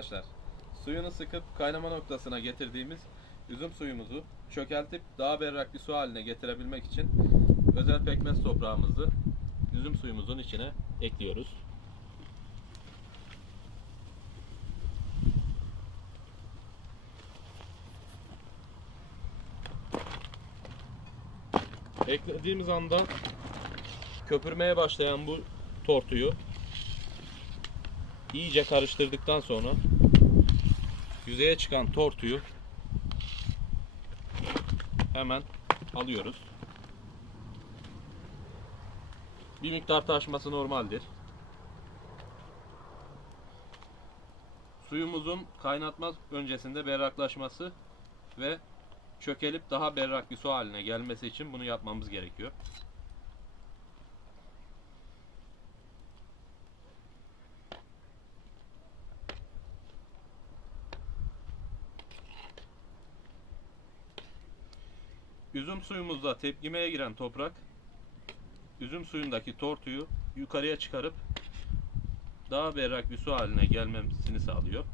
arkadaşlar. Suyunu sıkıp kaynama noktasına getirdiğimiz üzüm suyumuzu çökeltip daha berrak bir su haline getirebilmek için özel pekmez toprağımızı üzüm suyumuzun içine ekliyoruz. Eklediğimiz anda köpürmeye başlayan bu tortuyu iyice karıştırdıktan sonra yüzeye çıkan tortuyu hemen alıyoruz. Bir miktar taşması normaldir. Suyumuzun kaynatma öncesinde berraklaşması ve çökelip daha berrak bir su haline gelmesi için bunu yapmamız gerekiyor. Üzüm suyumuzda tepkimeye giren toprak üzüm suyundaki tortuyu yukarıya çıkarıp daha berrak bir su haline gelmesini sağlıyor.